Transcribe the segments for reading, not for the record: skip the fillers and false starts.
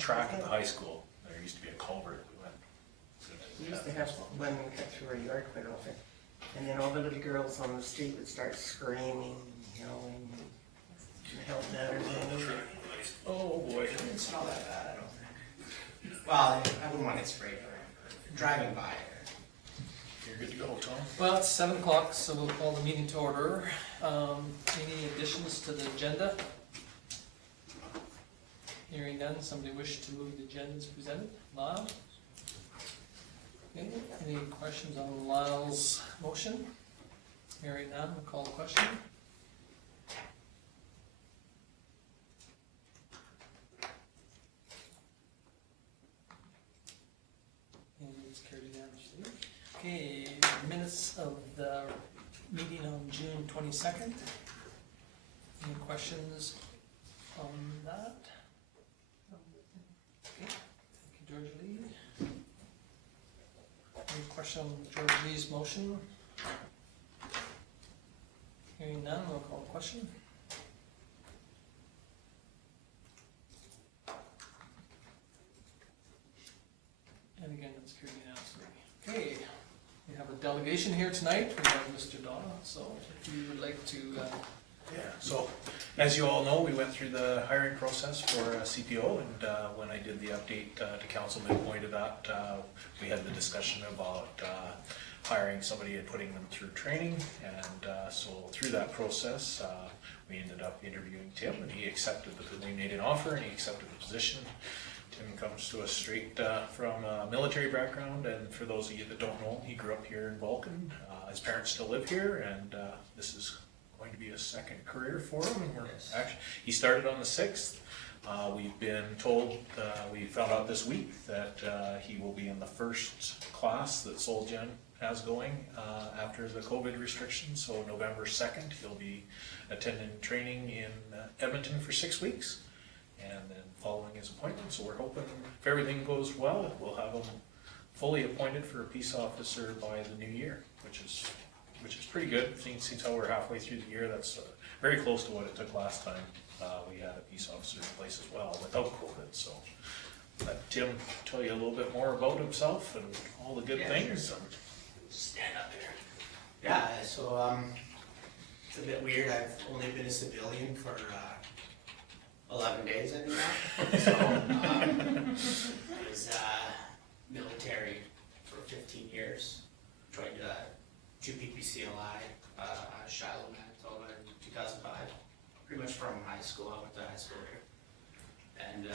track at the high school. There used to be a culvert. We used to have one cut through our yard quite often. And then all the little girls on the street would start screaming, yelling, help matters. Oh boy. It's not that bad, I don't think. Well, I wouldn't want it sprayed for driving by. You're good to go, Tom. Well, it's 7 o'clock, so we'll call the meeting to order. Any additions to the agenda? Hearing none, somebody wish to move the agenda as presented? Lyle? Okay, any questions on Lyle's motion? Hearing none, we'll call the question. And it's carried unanimously. Okay, minutes of the meeting on June 22nd. Any questions on that? Okay, thank you, George Lee. Any question on George Lee's motion? Hearing none, we'll call the question. And again, it's carried unanimously. Okay, we have a delegation here tonight. We have Mr. Donna, so if you would like to... Yeah, so as you all know, we went through the hiring process for CPO, and when I did the update to council midpoint of that, we had the discussion about hiring somebody and putting them through training, and so through that process, we ended up interviewing Tim, and he accepted we made an offer, and he accepted the position. Tim comes to us straight from a military background, and for those of you that don't know, he grew up here in Vulcan. His parents still live here, and this is going to be a second career for him. And he started on the 6th. We've been told, we found out this week that he will be in the first class that SolGen has going after the COVID restrictions. So November 2nd, he'll be attending training in Edmonton for 6 weeks, and then following his appointment. So we're hoping if everything goes well, we'll have him fully appointed for a peace officer by the new year, which is pretty good. Since how we're halfway through the year, that's very close to what it took last time. We had a peace officer in place as well without COVID. So let Tim tell you a little bit more about himself and all the good things. Sure. Stand up there. Yeah, so it's a bit weird. I've only been a civilian for 11 days, I think now. So I was military for 15 years. Joined GPPCLI, Shiloh, Manitoba in 2005. Pretty much from high school. I went to high school here. And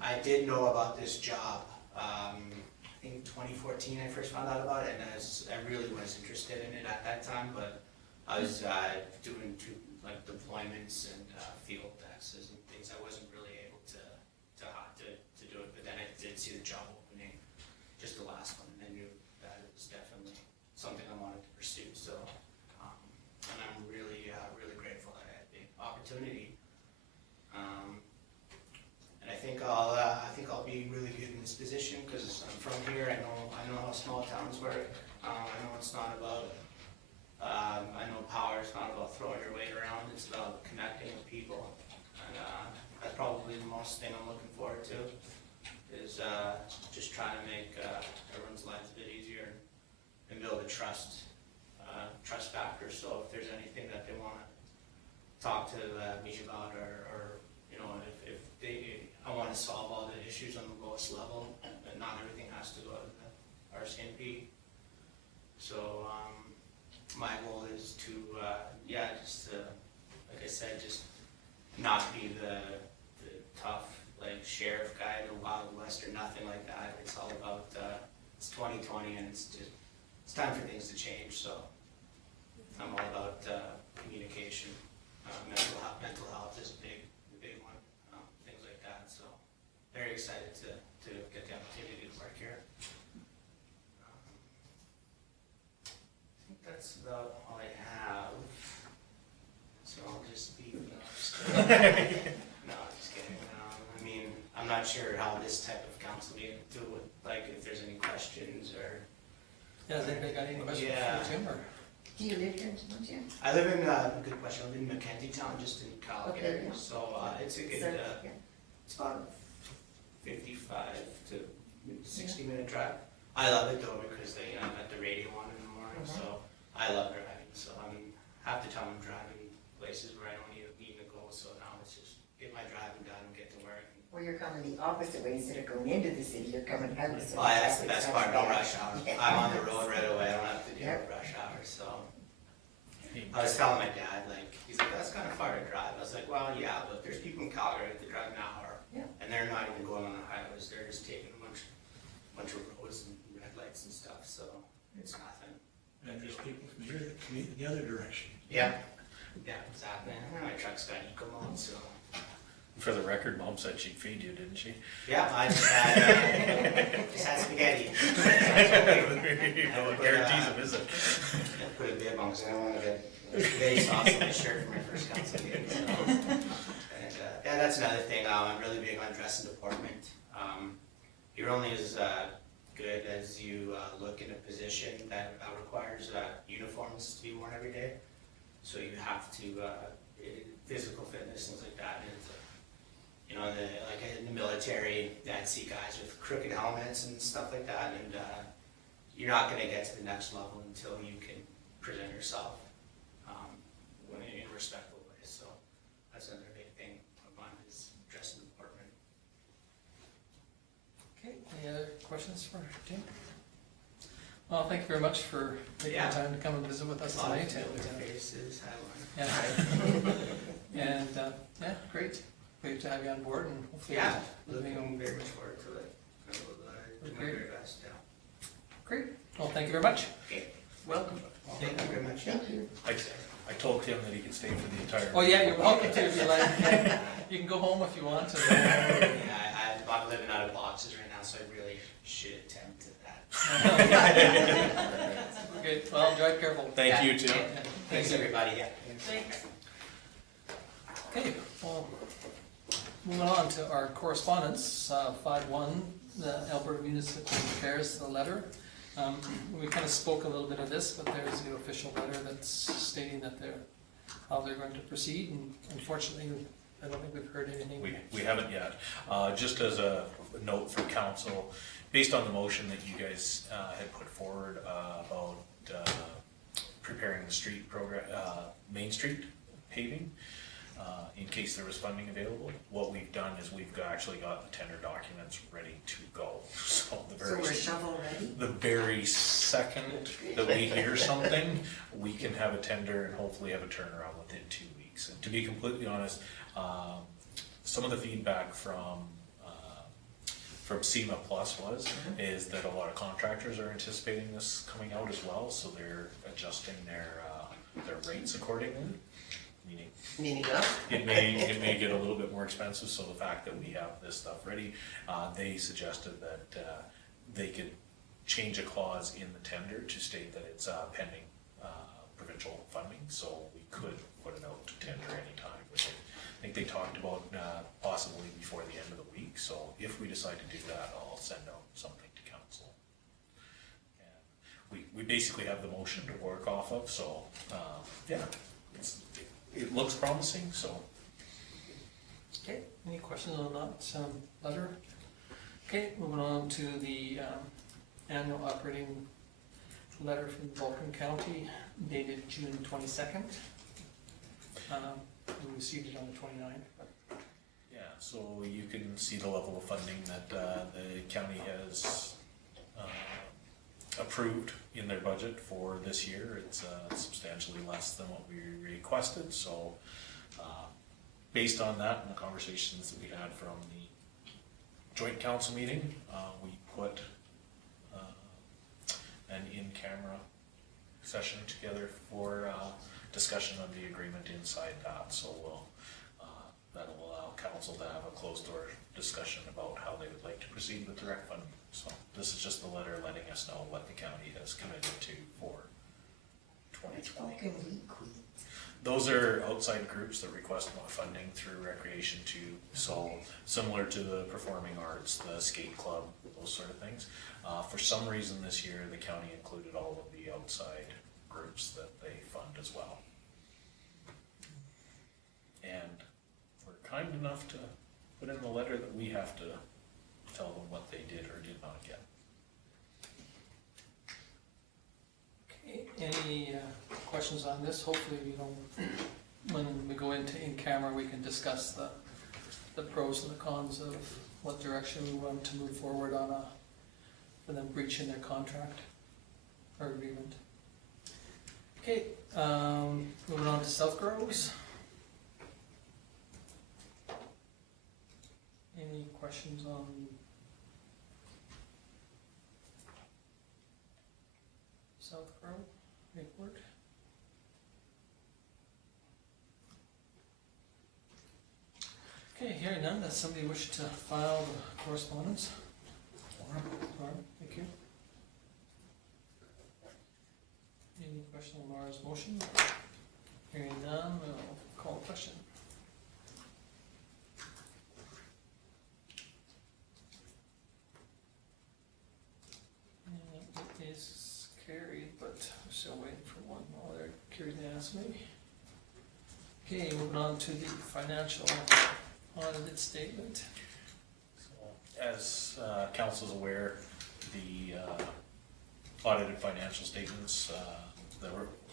I did know about this job. I think 2014 I first found out about it, and I really was interested in it at that time, but I was doing deployments and field taxes and things. I wasn't really able to do it, but then I did see the job opening, just the last one, and I knew that it was definitely something I wanted to pursue. So, and I'm really grateful that I had the opportunity. And I think I'll be really good in this position because I'm from here. I know how small towns work. I know it's not about. I know power is not about throwing your weight around. It's about connecting with people, and that's probably the most thing I'm looking forward to. Is just trying to make everyone's lives a bit easier and build a trust factor. So if there's anything that they want to talk to me about, or you know, if I want to solve all the issues on the lowest level, and not everything has to go to the RCMP. So my goal is to just like I said, just not be the tough sheriff guy, the Wild West or nothing like that. It's all about it's 2020, and it's time for things to change. So I'm all about communication. Mental health is a big one. Things like that. So very excited to get the opportunity to work here. I think that's about all I have. So I'll just be. No, just kidding. No, just kidding. I mean, I'm not sure how this type of council meeting do with if there's any questions or. Yeah, has anybody got any questions for Tim? Or? Do you live here, don't you? I live in good question. I live in Mackenzie Town, just in Calgary. Okay, yeah. So it's a good. So, It's about 55 drive. I love it though because they, you know, got the radio on in the morning, so I love driving. So I mean, half the time I'm driving places where I don't even need to go. So now it's just get my driving done and get to work. Well, you're coming the opposite way, instead of going into the city, you're coming out. So Oh, yeah, that's the best part, no rush hour. Yeah. I'm on the road right away, I don't have to deal with rush hour, so. I was telling my dad, like, he's like, that's kind of far to drive. I was like, well, yeah, but there's people in Calgary that drive an hour. Yeah. And they're not even going on the highways, they're just taking a bunch of roads and red lights and stuff, so it's nothing. And there's people from here that commute in the other direction. Yeah, yeah, exactly. My truck's got eco mode, so. For the record, Mom said she'd feed you, didn't she? Yeah, I just had spaghetti. No guarantees a visit. I put a bib on because I don't want to get spaghetti sauce on my shirt for my first council meeting. So. And yeah, that's another thing. I'm really big on dress and deportment. You're only as good as you look in a position that requires uniforms to be worn every day. So you have to physical fitness, things like that. And you know, like in the military, I'd see guys with crooked helmets and stuff like that, and you're not going to get to the next level until you can present yourself in a respectful way. So that's another big thing of mine is dress and deportment. Okay, any other questions for Tim? Well, thank you very much for taking the time to come and visit with us tonight. Faces, Yeah. And, yeah, great. Great to have you on board, and hopefully. yeah, everything looking will- very much forward to it. I will do my very best. Yeah. Great. Well, thank you very much. Okay. Welcome. Thank you very much. Thank you. I told Tim that he could stay for the entire. Oh, yeah, you're welcome to if you like. You can go home if you want to. Yeah, I'm living out of boxes right now, so I really should attempt to that. Okay, well, drive careful. Thank you, Tim. Yeah. Thanks, everybody. Yeah. Thanks. Okay, well, moving on to our correspondence, 5-1, the Alberta Municipal Affairs, the letter. We kind of spoke a little bit of this, but there's the official letter that's stating that how they're going to proceed, and unfortunately, I don't think we've heard anything. We haven't yet. Just as a note for council, based on the motion that you guys had put forward about preparing the street program, Main Street paving, in case there was funding available, what we've done is we've actually got the tender documents ready to go. So So we're shovel ready? the very second that we hear something, we can have a tender and hopefully have a turnaround within 2 weeks. And to be completely honest, some of the feedback from SEMA Plus is that a lot of contractors are anticipating this coming out as well, so they're adjusting their rates accordingly. Meaning up? It may get a little bit more expensive, so the fact that we have this stuff ready, they suggested that they could change a clause in the tender to state that it's pending provincial funding, so we could put it out to tender anytime. I think they talked about possibly before the end of the week, so if we decide to do that, I'll send out something to council. And we basically have the motion to work off of, so yeah, it looks promising, so. Okay, any questions on that letter? Okay, moving on to the annual operating letter from Vulcan County dated June 22nd. We received it on the 29th. But Yeah, so you can see the level of funding that the county has approved in their budget for this year. It's substantially less than what we requested, so based on that and the conversations that we had from the joint council meeting, we put an in-camera session together for discussion of the agreement inside that, so that'll allow council to have a closed door discussion about how they would like to proceed with direct funding. So this is just the letter letting us know what the county has committed to for 2020. Vulcan Week Week. Those are outside groups that request more funding through Recreation 2, so similar to the performing arts, the skate club, those sort of things. For some reason this year, the county included all of the outside groups that they fund as well. And we're kind enough to put in the letter that we have to tell them what they did or did not get. questions on this, hopefully, you know, when we go into in-camera, we can discuss the pros and the cons of what direction we want to move forward on for them breaching their contract or agreement. Okay, moving on to SouthGrows. Any questions on SouthGrow report? Okay, hearing none, does somebody wish to file the correspondence? Laura, thank you. Any question on Laura's motion? Hearing none, we'll call a question. And it is carried, but we're still waiting for one more there. Carried and asked me. Okay, moving on to the financial audited statement. So, as council's aware, the audited financial statements, the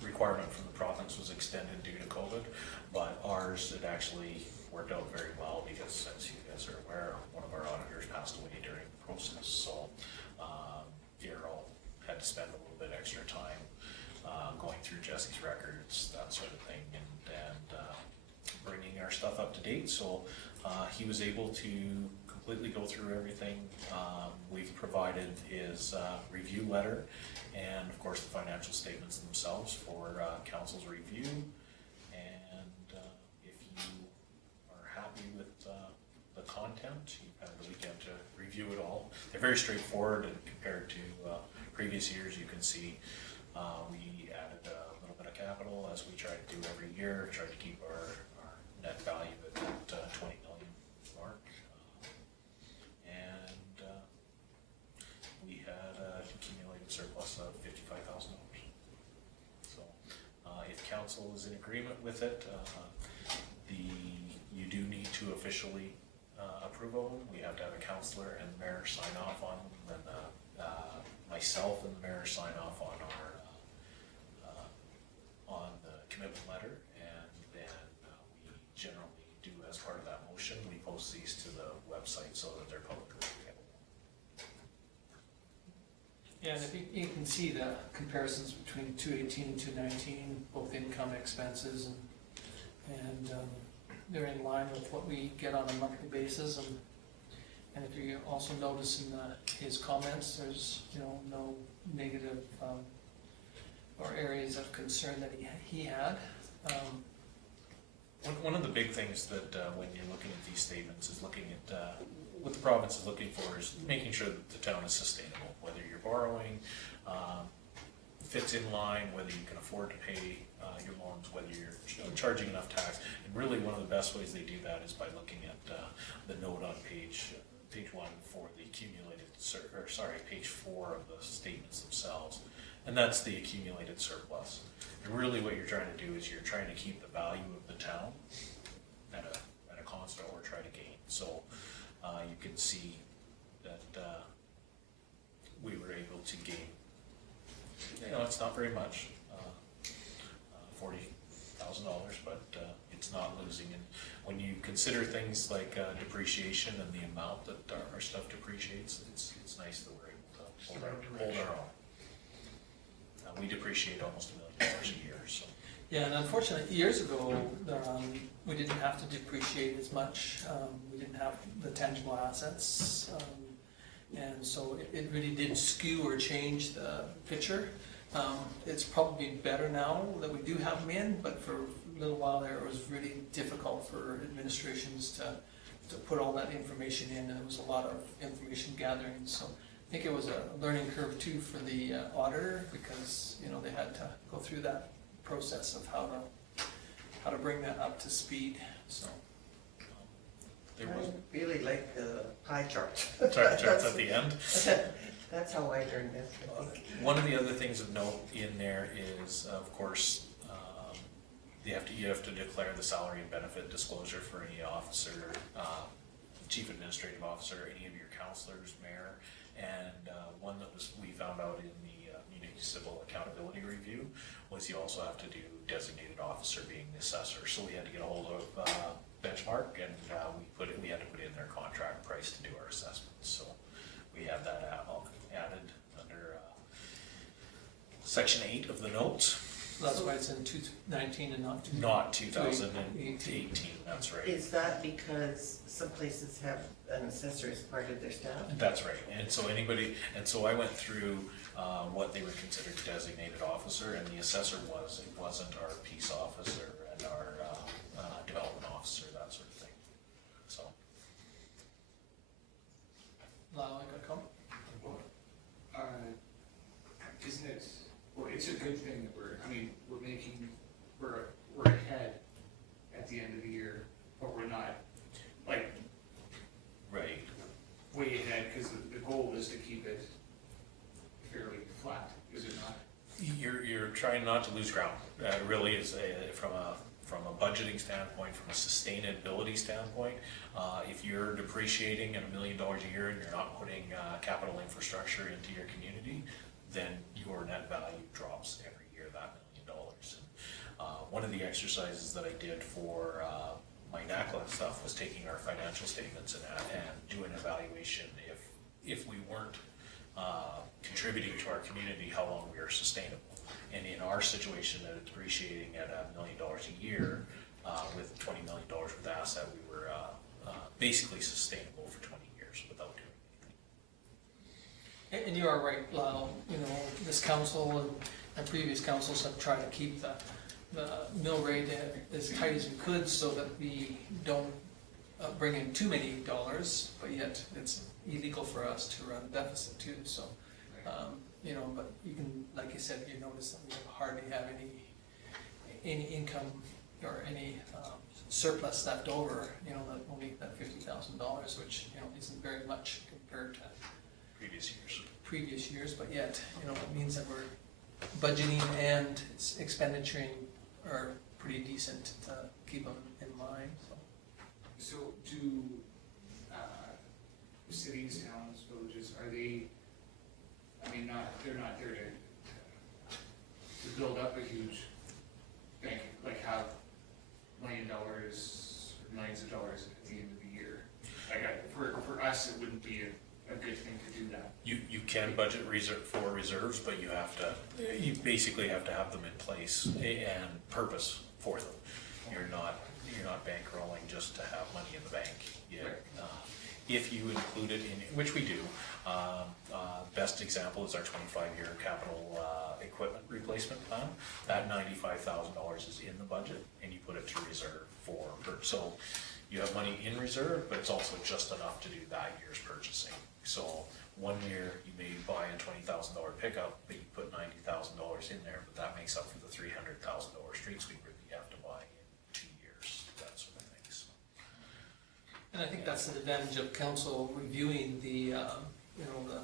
requirement from the province was extended due to COVID, but ours, it actually worked out very well because, as you guys are aware, one of our auditors passed away during the process, so Daryl had to spend a little bit extra time going through Jesse's records, that sort of thing, and bringing our stuff up to date. So he was able to completely go through everything. We've provided his review letter and of course the financial statements themselves for council's review. And if you are happy with the content, you have the weekend to review it all. They're very straightforward, and compared to previous years, you can see we added a little bit of capital, as we try to do every year, try to keep our net value at that 20 million mark. And we had an accumulated surplus of $55,000. So if council is in agreement with it, you do need to officially approve of them. We have to have a councillor and the mayor sign off on them, and myself and the mayor sign off on our on the commitment letter, and then we generally do, as part of that motion, we post these to the website so that they're publicly available. Yeah, and if you can see the comparisons between 218 and 219, both income expenses, and they're in line with what we get on a monthly basis. And if you also notice in his comments, there's no negative or areas of concern that he had. One of the big things that when you're looking at these statements is looking at what the province is looking for is making sure that the town is sustainable, whether you're borrowing, fits in line, whether you can afford to pay your loans, whether you're charging enough tax. And really one of the best ways they do that is by looking at the note on page 1 for the accumulated, page 4 of the statements themselves. And that's the accumulated surplus. And really what you're trying to do is you're trying to keep the value of the town at a constant, or try to gain. So you can see that we were able to gain, it's not very much, $40,000, but it's not losing. And when you consider things like depreciation and the amount that our stuff depreciates, it's nice that we're able to hold our own. We depreciate almost $1 million a year. So. Yeah, and unfortunately, years ago, we didn't have to depreciate as much. We didn't have the tangible assets, and so it really did skew or change the picture. It's probably better now that we do have them in, but for a little while there, it was really difficult for administrations to put all that information in, and there was a lot of information gathering. So I think it was a learning curve too for the auditor, because they had to go through that process of how to bring that up to speed. So I really like the pie chart. Charts at the end. That's how I learned that. One of the other things of note in there is, of course, you have to declare the salary and benefit disclosure for any officer, chief administrative officer, any of your councillors, mayor, and one that we found out in the Municipal accountability review was you also have to do designated officer being the assessor. So we had to get a hold of Benchmark, and we had to put in their contract price to do our assessments. So we had that added under section 8 of the notes. That's why it's in 2019 and not 2018. Not 2018, that's right. Is that because some places have an assessor as part of their staff? That's right, and so I went through what they would consider designated officer, and the assessor wasn't our peace officer and our development officer, that sort of thing, so. Lyle, I got a comment? Isn't it, well, it's a good thing that we're ahead at the end of the year, but we're not, like, Right. way ahead, because the goal is to keep it fairly flat, is it not? You're trying not to lose ground, really is from a budgeting standpoint, from a sustainability standpoint. If you're depreciating at $1 million a year and you're not putting capital infrastructure into your community, then your net value drops every year that $1 million. One of the exercises that I did for my NACLA stuff was taking our financial statements and do an evaluation if we weren't contributing to our community, how long we are sustainable. And in our situation, that it's depreciating at $1 million a year with $20 million worth of asset, we were basically sustainable for 20 years without doing anything. And you are right, Lyle, you know, this council and previous councils have tried to keep the mill rate as tight as we could so that we don't bring in too many dollars, but yet it's illegal for us to run deficit too, so. You know, but you can, like you said, you notice that we hardly have any income or any surplus left over, you know, that only that $50,000, which, you know, isn't very much compared to previous years, but yet, you know, it means that we're budgeting and expendituring are pretty decent to keep them in mind, so. So do cities, towns, villages, are they, I mean, they're not there to build up a huge bank, like have $1 million or millions of dollars at the end of the year. Like for us, it wouldn't be a good thing to do that. You can budget for reserves, but you basically have to have them in place and purpose for them. You're not bankrolling just to have money in the bank. If you include it in, which we do, best example is our 25-year capital equipment replacement plan. That $95,000 is in the budget, and you put it to reserve so you have money in reserve, but it's also just enough to do that year's purchasing. So one year you may buy a $20,000 pickup, but you put $90,000 in there, but that makes up for the $300,000 street sweeper that you have to buy in 2 years, that sort of thing. So. And I think that's an advantage of council reviewing the, you know, the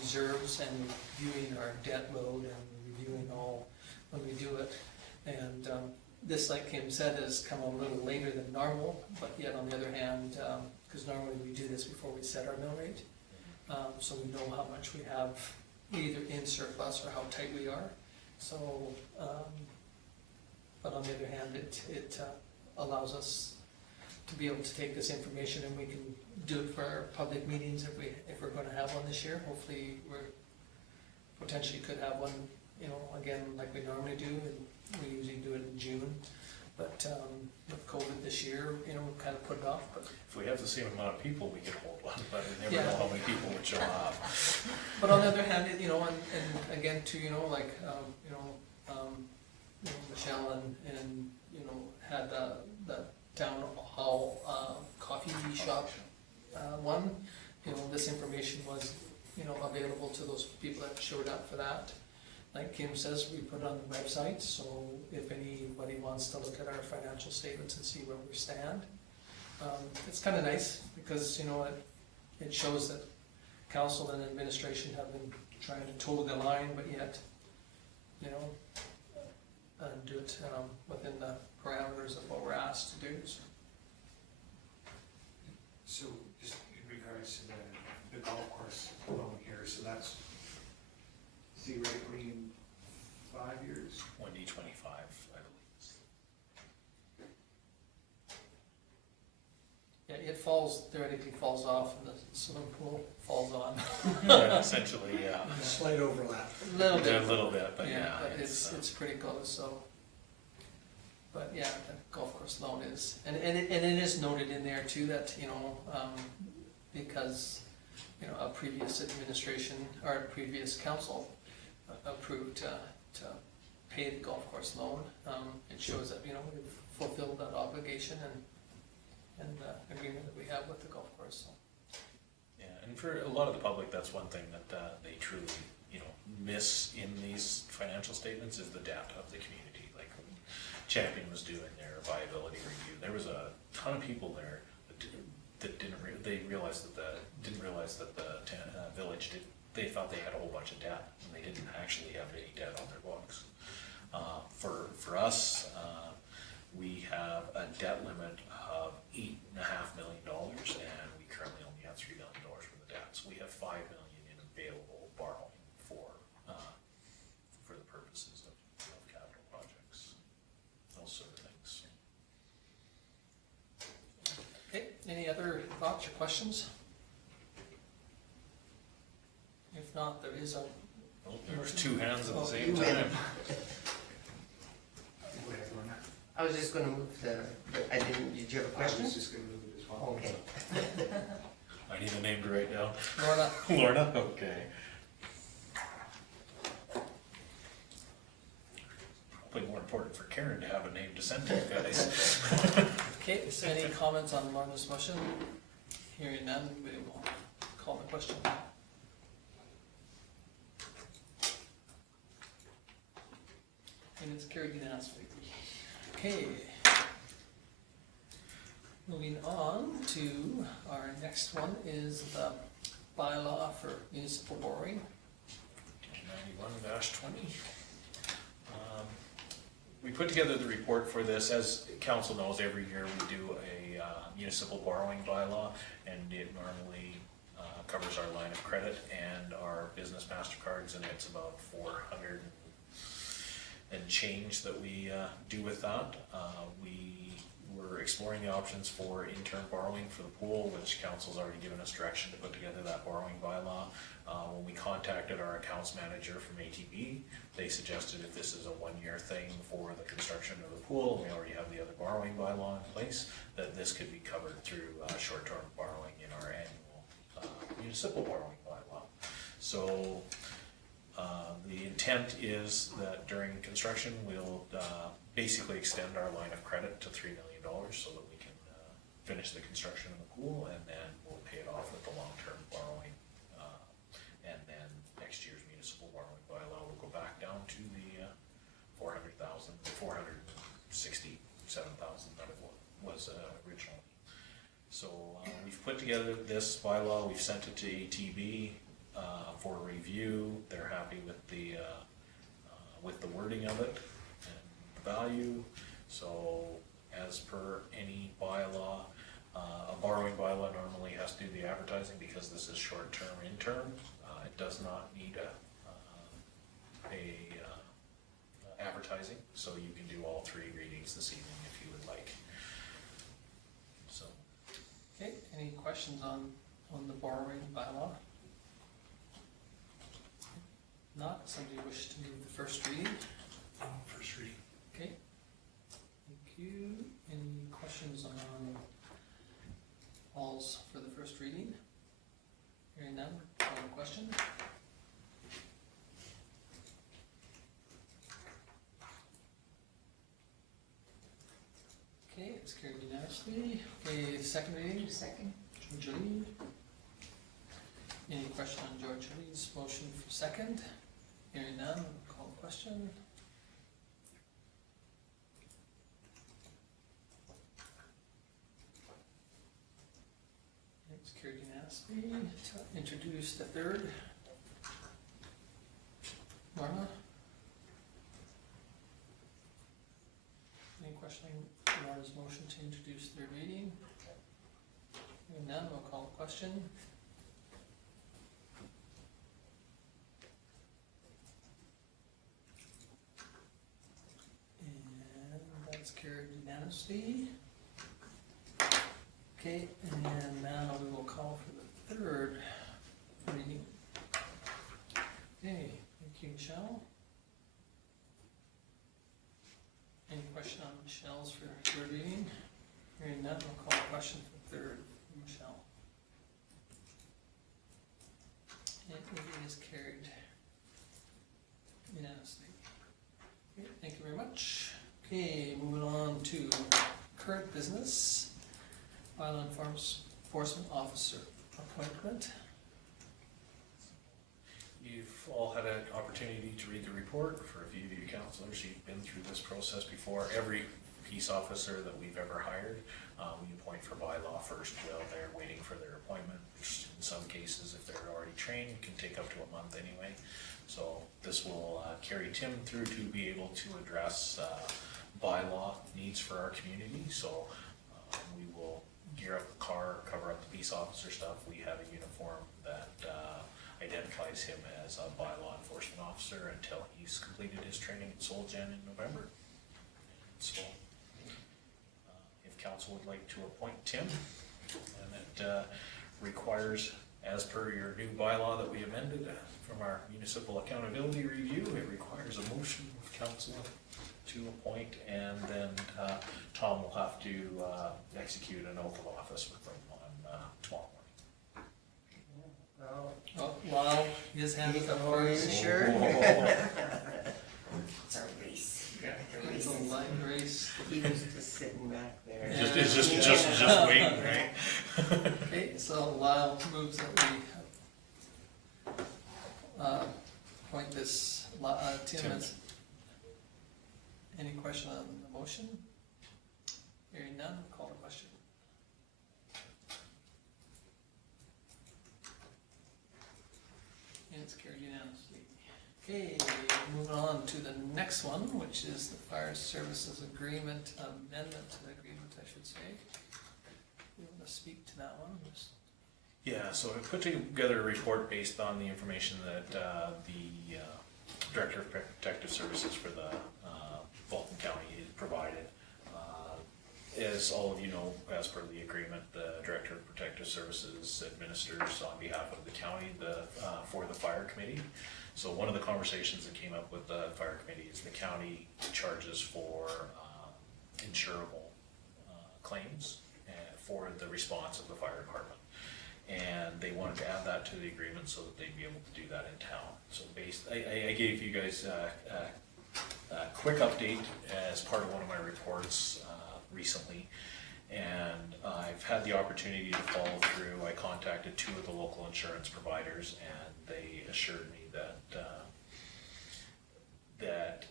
reserves and reviewing our debt load and reviewing all when we do it. And this, like Kim said, has come a little later than normal, but yet on the other hand, because normally we do this before we set our mill rate, so we know how much we have either in surplus or how tight we are. So, but on the other hand, it allows us to be able to take this information and we can do it for our public meetings if we're going to have one this year. Hopefully, we're potentially could have one, you know, again like we normally do, and we usually do it in June. But with COVID this year, you know, we kind of put it off. But if we have the same amount of people, we could hold one, but we never know how many people would show up. But on the other hand, you know, and again too, you know, like Michelle and you know had the town hall coffee shop one. You know, this information was, you know, available to those people that showed up for that. Like Kim says, we put it on the website, so if anybody wants to look at our financial statements and see where we stand, it's kind of nice because, you know, it shows that council and administration have been trying to toe the line, but yet, you know, do it within the parameters of what we're asked to do. So just in regards to the golf course loan here, so that's theoretically in 5 years? theoretically falls off and the swimming pool falls on. Yeah, essentially, yeah. Slight overlap. A little A bit. little bit, but yeah. But it's pretty close, so. But yeah, the golf course loan is, and it is noted in there too that, because, a previous administration or a previous council approved to pay the golf course loan. It shows that, we've fulfilled that obligation and agreement that we have with the golf course, so. Yeah, and for a lot of the public, that's one thing that they truly, miss in these financial statements is the debt of the community. Like Champion was doing their viability review. There was a ton of people there that didn't realize that the village they thought they had a whole bunch of debt, and they didn't actually have any debt on their books. For us, we have a debt limit of $8.5 million, and we currently only have $3 million worth of debt. So we have $5 million in available borrowing for the purposes of capital projects, those sort of things. Okay, any other thoughts or questions? If not, there is a, Oh, there was two hands at the You same win. time. Go ahead, Lorna. I was just gonna move did you have a question? I was just gonna move it as well. Okay. I need a name to write down. Lorna, Lorna, okay. Probably more important for Karen to have a name to send to you guys. okay, is there any comments on Lorna's motion? Hearing none, we will call the question. And it's carried unanimously. Okay. Moving on to our next one is the bylaw for municipal borrowing. 91-20. We put together the report for this. As council knows, every year we do a municipal borrowing bylaw, and it normally covers our line of credit and our business MasterCards, and it's about 400 and change that we do with that. We were exploring the options for interim borrowing for the pool, which council's already given us direction to put together that borrowing bylaw. When we contacted our accounts manager from ATB, they suggested if this is a one-year thing for the construction of the pool, we already have the other borrowing bylaw in place, that this could be covered through short-term borrowing in our annual municipal borrowing bylaw. So the intent is that during construction, we'll basically extend our line of credit to $3 million so that we can finish the construction of the pool, and then we'll pay it off with the long-term borrowing. And then next year's municipal borrowing bylaw will go back down to the 467,000 that it was originally. So we've put together this bylaw, we've sent it to ATB for review. They're happy with the wording of it and the value. So as per any bylaw, a borrowing bylaw normally has to do the advertising because this is short-term, interim. It does not need a advertising, so you can do all three readings this evening if you would like. So. Okay, any questions on the borrowing bylaw? Not, somebody wish to move the first reading? First reading. Okay, thank you. Any questions on all's for the first reading? Hearing none, call the question. Okay, it's carried unanimously. Okay, second reading, Second. George Lee. Any question on George Lee's motion for second? Hearing none, call the question. It's carried unanimously. To introduce the third. Norma? Any question on Norma's motion to introduce third reading? Hearing none, we'll call the question. And that's carried unanimously. Okay, and is carried unanimously. Okay, thank you very much. Okay, moving on to current business. Bylaw Enforcement Officer appointment. You've all had an opportunity to read the report. For a few of you councillors, you've been through this process before. Every peace officer that we've ever hired, we appoint for bylaw first while they're waiting for their appointment. Which in some cases, if they're already trained, it can take up to a month anyway. So this will carry Tim through to be able to address bylaw needs for our community. So we will gear up the car, cover up the peace officer stuff. We have a uniform that identifies him as a bylaw enforcement officer until he's completed his training at Solgen in November. So if council would like to appoint Tim, and it requires, as per your new bylaw that we amended from our municipal accountability review, it requires a motion of council to appoint, and then Tom will have to execute an oath of office with them on tomorrow morning. Well, Oh, wow, his hand is up oh, are you first. sure? It's a race. Yeah. The It's race a is- line race. He was just sitting back there. Just, it's just waiting, right? Okay, so Lyle moves that we appoint this Tim Tim. as. Any question on the motion? Hearing none, call the question. And it's carried unanimously. Okay, moving on to the next one, which is the fire services agreement amendment to the agreement, I should say. You want to speak to that one? Yeah, so I put together a report based on the information that the Director of Protective Services for the Vulcan County had provided. As all of you know, as per the agreement, the Director of Protective Services administers on behalf of the county for the fire committee. So one of the conversations that came up with the fire committee is the county charges for insurable claims for the response of the fire department. And they wanted to add that to the agreement so that they'd be able to do that in town. So I gave you guys a quick update as part of one of my reports recently, and I've had the opportunity to follow through. I contacted 2 of the local insurance providers, and they assured me that that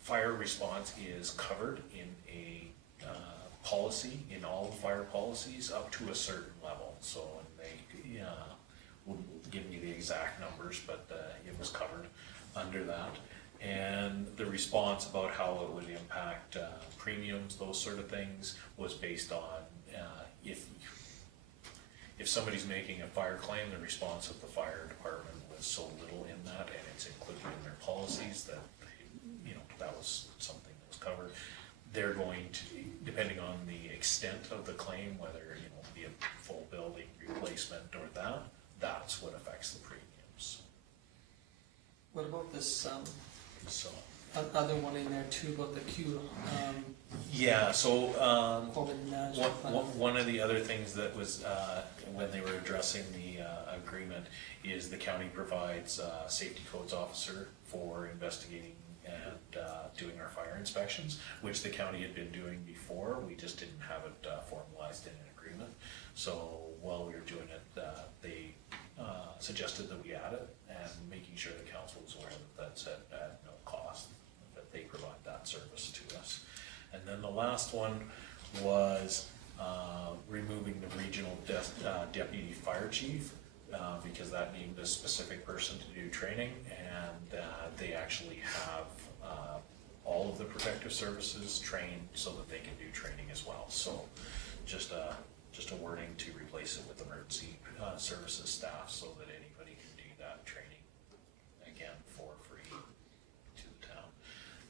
fire response is covered in a policy, in all the fire policies, up to a certain level. So they wouldn't give me the exact numbers, but it was covered under that. And the response about how it would impact premiums, those sort of things, was based on if somebody's making a fire claim, the response of the fire department was so little in that, and it's included in their policies that that was something that was covered. They're going to, depending on the extent of the claim, whether be a full building replacement or that's what affects the premiums. What about this So other one in there too, about the Q, yeah, so COVID management plan? one of the other things that was when they were addressing the agreement is the county provides a safety codes officer for investigating and doing our fire inspections, which the county had been doing before. We just didn't have it formalized in an agreement. So while we were doing it, they suggested that we add it, and making sure the council is aware that that's at no cost, that they provide that service to us. And then the last one was removing the regional deputy fire chief, because that named a specific person to do training, and they actually have all of the protective services trained so that they can do training as well. So just a wording to replace it with emergency services staff, so that anybody can do that training again for free to the town.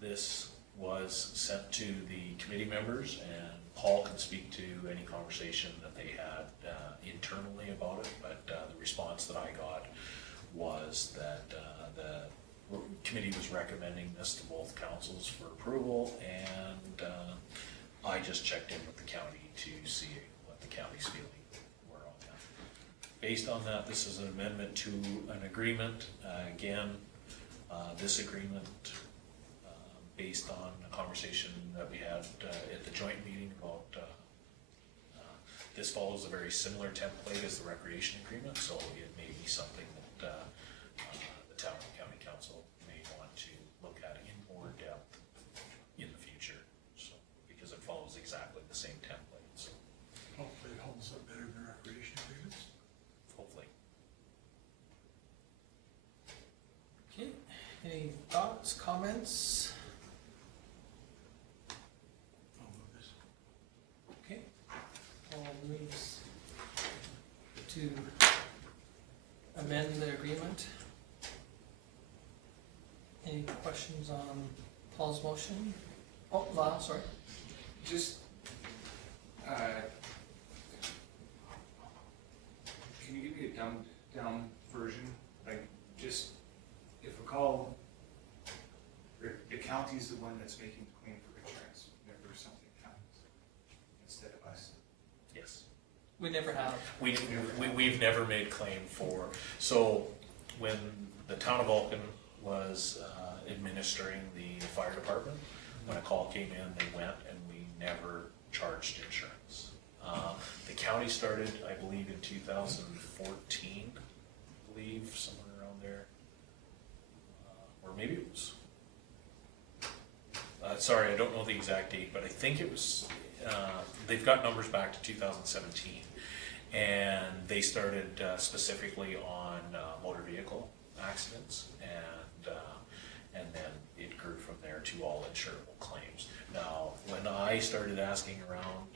This was sent to the committee members, and Paul can speak to any conversation that they had internally about it, but the response that I got was that the committee was recommending this to both councils for approval, and I just checked in with the county to see what the county's feeling were on that. based on that, this is an amendment to an agreement. Again, this agreement, based on a conversation that we had at the joint meeting about, this follows a very similar template as the recreation agreement, so it may be something that the town and county council may want to look at in more depth in the future, so, because it follows exactly the same template, so Hopefully it holds up better than recreation agreements. hopefully. Okay, any thoughts, comments? I'll move this. Okay, Paul moves to amend the agreement. Any questions on Paul's motion? Oh, Lyle, sorry. Just, can you give me a dumbed down version? Like, just, if a call, the county's the one that's making the claim for insurance whenever something happens, instead of us. Yes. We never have. We've never made claim for, so when the town of Vulcan was administering the fire department, when a call came in, they went and we never charged insurance. The county started, I believe, in 2014, I believe, somewhere around there. Or maybe it was, sorry, I don't know the exact date, but I think it was, they've got numbers back to 2017. And they started specifically on motor vehicle accidents, and then it grew from there to all insurable claims. Now, when I started asking around,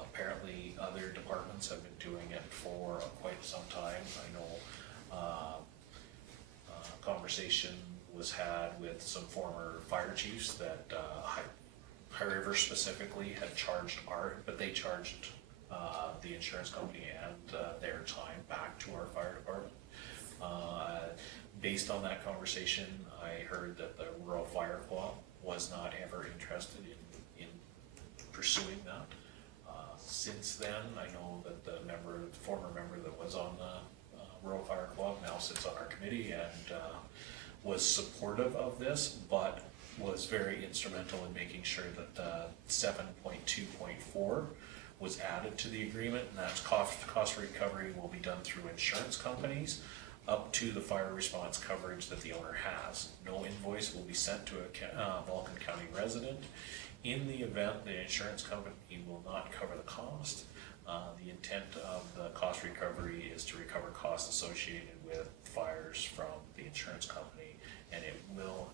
apparently other departments have been doing it for quite some time. I know conversation was had with some former fire chiefs that High River specifically had charged but they charged the insurance company and their time back to our fire department. Based on that conversation, I heard that the Rural Fire Club was not ever interested in pursuing that. Since then, I know that the former member that was on the Rural Fire Club now sits on our committee and was supportive of this, but was very instrumental in making sure that 7.2.4 was added to the agreement, and that's cost recovery will be done through insurance companies up to the fire response coverage that the owner has. No invoice will be sent to a Vulcan County resident. In the event the insurance company will not cover the cost, the intent of the cost recovery is to recover costs associated with fires from the insurance company, and it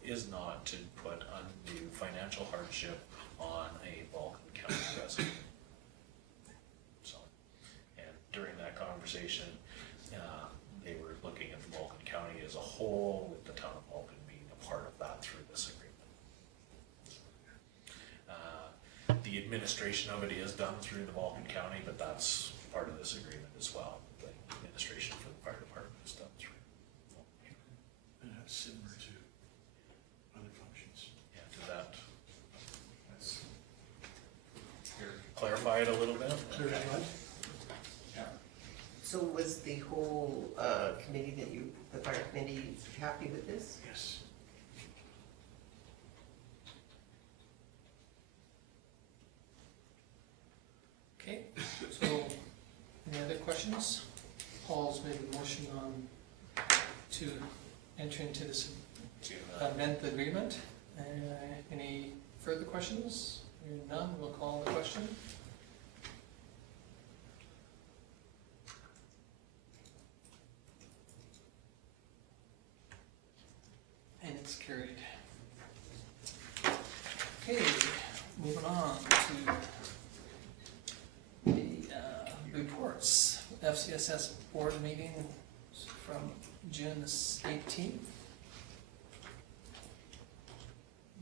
is not to put undue financial hardship on a Vulcan County resident. So, and during that conversation, they were looking at the Vulcan County as a whole, with the town of Vulcan being a part of that through this agreement. The administration of it is done through the Vulcan County, but that's part of this agreement as well. The administration for the fire department is done through Vulcan County. And that's similar to other functions. Yeah, did that That's clarify it a little bit? Clear as mud? yeah. So was the whole committee the fire committee happy with this? Yes. Okay, so any other questions? Paul's made a motion to enter into this, amend the agreement. Any further questions? Hearing none, we'll call the question. And it's carried. Okay, moving on to the reports. FCSS board meeting from June the 18th.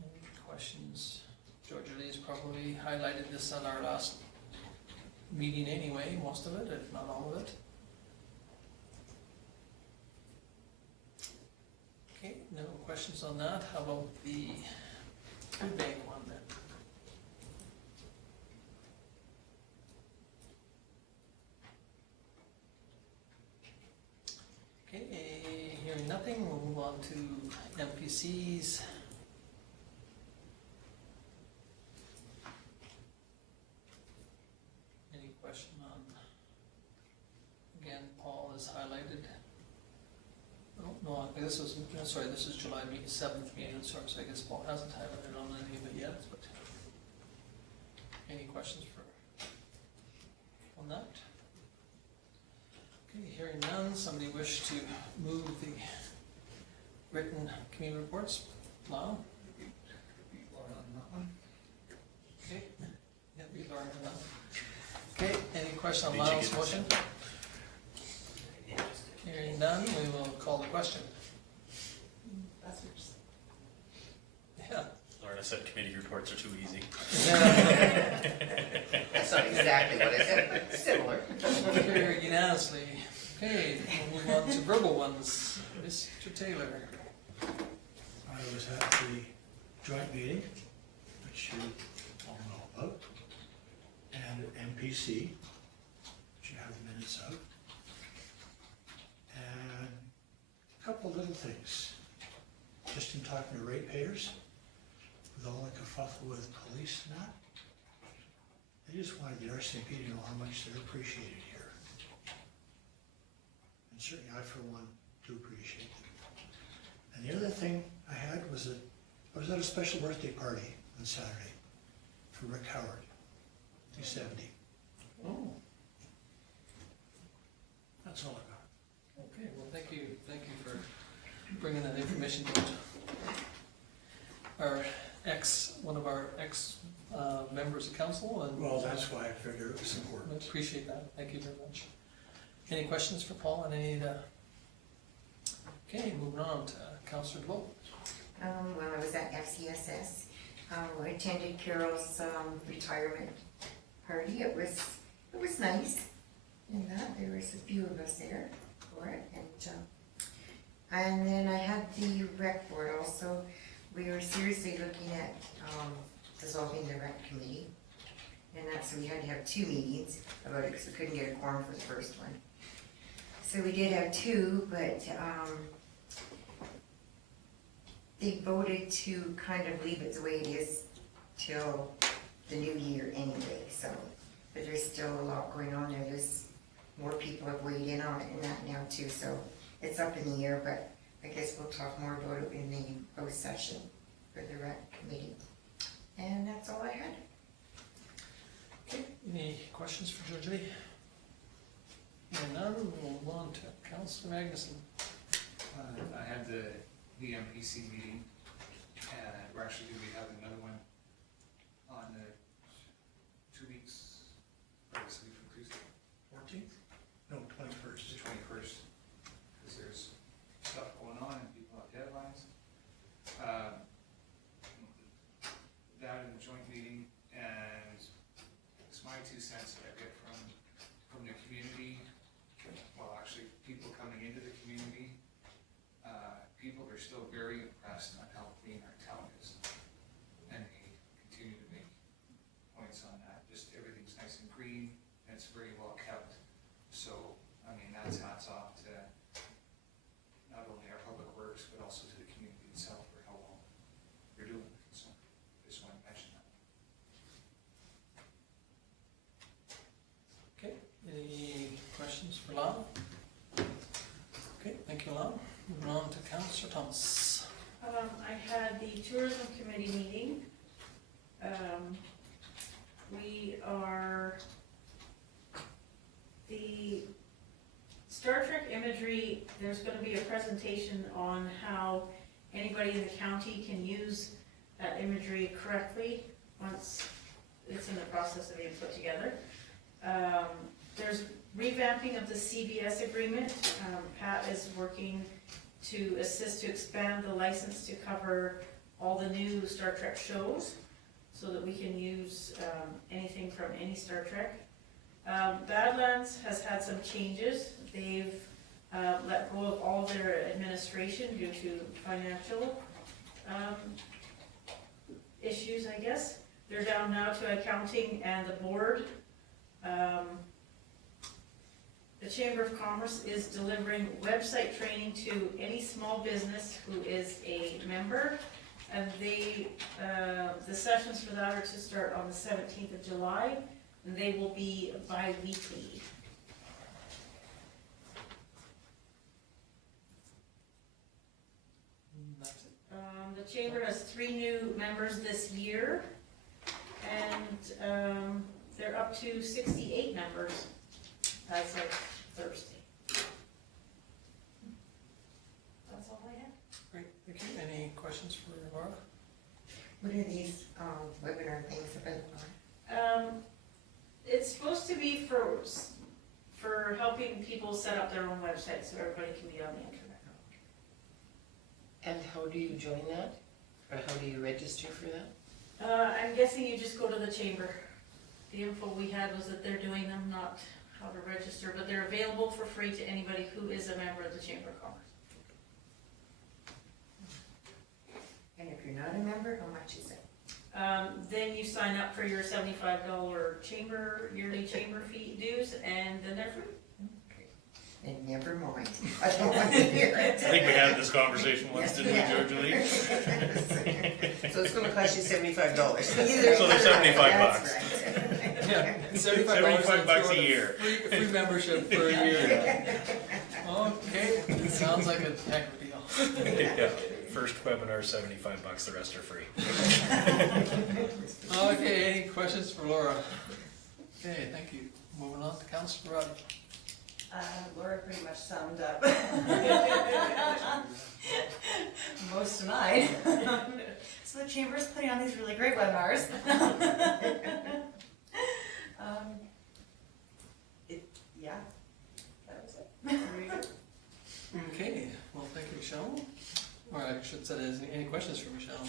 Any questions? Georgia Lee's probably highlighted this on our last meeting anyway, most of it, if not all of it. Okay, no questions on that. How about the food bank one then? Hearing nothing, we'll move on to MPCs. Any question on, again, Paul is highlighted. Oh, no, this was, sorry, this is July 7th meeting, sorry, so I guess Paul hasn't highlighted on any of it yet, but any questions on that? Okay, hearing none, somebody wish to move the written community reports? Lyle? Okay, yeah, we learned on that. Okay, any question on Did you Lyle's get motion? Hearing none, we will call the question. Yeah. Lorna said committee reports are too easy. That's not exactly what I said, but similar. Carried unanimously. Okay, we'll move on to verbal ones. Mr. Taylor. I was at the joint meeting, which you all know about, and at MPC, which you have the minutes of. And a couple of little things. Just in talking to ratepayers, with all the kerfuffle with police and that, I just wanted the RCMP to know how much they're appreciated here. And certainly I, for one, do appreciate them. And the other thing I had was I was at a special birthday party on Saturday for Rick Howard. He's 70. Oh, That's all I got. okay, well, thank you for bringing that information to one of our ex members of council, and Well, that's why I figured it was I important. appreciate that, thank you very much. Any questions for Paul on any of the? Okay, moving on to Councillor DeBolt. Well, I was at FCSS, I attended Carol's, retirement party. It was nice, and that, there was a few of us there for it, and then I had the rec board also. We were seriously looking at, dissolving the rec committee, and so we had to have 2 meetings about it, because we couldn't get a quorum for the first one. So we did have 2, but, they voted to kind of leave it the way it is till the new year anyway, so, but there's still a lot going on there. There's more people have weighed in on it and that now too, so it's up in the air, but I guess we'll talk more about it in the post session for the rec committee. And that's all I had. Okay, any questions for Georgie? Hearing none, we'll move on to Councillor Magnuson. I had the MPC meeting, and we're actually gonna be having another one on the 2 weeks, I guess it'll be from Tuesday, 14th? No, 21st. the 21st, because there's stuff going on and people have deadlines. That in the joint meeting, and it's my 2 cents that I get from the community, well, actually, people coming into the community. People are still very impressed on how clean our town is, and they continue to make points on that. Just everything's nice and green, and it's very well kept. So, I mean, that's hats off to not only our public works, but also to the community itself for how well you're doing. So, just want to mention that. Okay, any questions for Lyle? Okay, thank you, Lyle. Moving on to Councillor Thomas. I had the tourism committee meeting. The Star Trek imagery, there's gonna be a presentation on how anybody in the county can use that imagery correctly once it's in the process of being put together. There's revamping of the CBS agreement. Pat is working to assist to expand the license to cover all the new Star Trek shows so that we can use anything from any Star Trek. Badlands has had some changes. They've let go of all their administration due to financial issues, I guess. They're down now to accounting and the board. the Chamber of Commerce is delivering website training to any small business who is a member. And they, the sessions for that are to start on the 17th of July, and they will be bi-weekly. That's it. The Chamber has 3 new members this year, and they're up to 68 members as of Thursday. That's all I have. Great, thank you. Any questions for Laura? What are these, webinar things about? It's supposed to be for helping people set up their own website so everybody can be on the internet. And how do you join that? Or how do you register for that? I'm guessing you just go to the chamber. The info we had was that they're doing them, not how to register, but they're available for free to anybody who is a member of the Chamber of Commerce. And if you're not a member, how much is it? Then you sign up for your $75 yearly chamber fee dues, and then they're free. And never mind. I don't want to hear it. I think we had this conversation once, didn't we, George Lee? So it's gonna cost you $75. So they're $75 That's right. Yeah, $75 a year. Free membership for a year. Okay, it sounds like a heck of a deal. Yeah, first webinar, $75, the rest are free. Okay, any questions for Laura? Okay, thank you. Moving on to Councillor Roddy. Laura pretty much summed up most of mine. So the chamber is putting on these really great webinars. Yeah, that was it. Okay, well, thank you, Michelle. Or I should say, any questions for Michelle?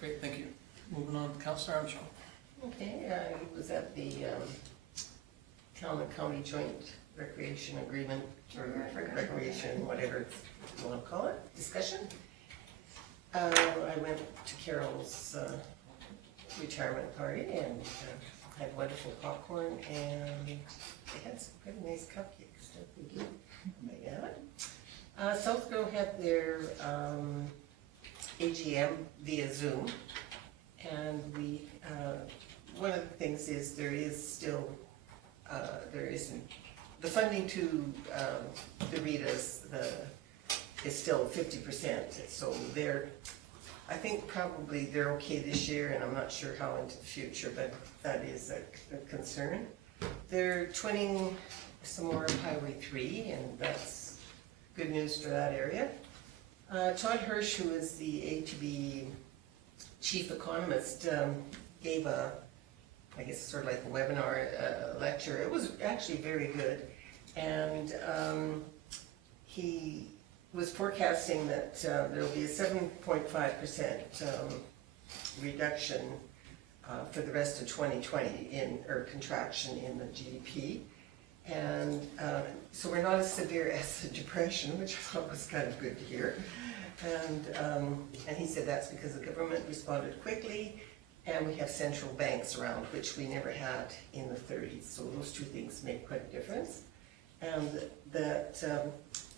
Great, thank you. Moving on to Councillor Armstrong. Okay, I was at the Town and County Joint Recreation Agreement, or Recreation, whatever you want to call it, discussion. I went to Carol's retirement party and had wonderful popcorn, and they had some pretty nice cupcakes, don't they? Oh my God. SouthGrow had their AGM via Zoom, and we, one of the things is there is still, there isn't, the funding to the REITAs is still 50%, so they're, I think probably they're okay this year, and I'm not sure how into the future, but that is a concern. They're twinning some more of Highway 3, and that's good news for that area. Todd Hirsch, who is the ATB chief economist, gave a, I guess sort of like a webinar lecture. It was actually very good, and he was forecasting that there will be a 7.5% reduction for the rest of 2020 or contraction in the GDP. And so we're not as severe as the Depression, which I thought was kind of good to hear. And he said that's because the government responded quickly, and we have central banks around, which we never had in the 30s. So those two things make quite a difference. And that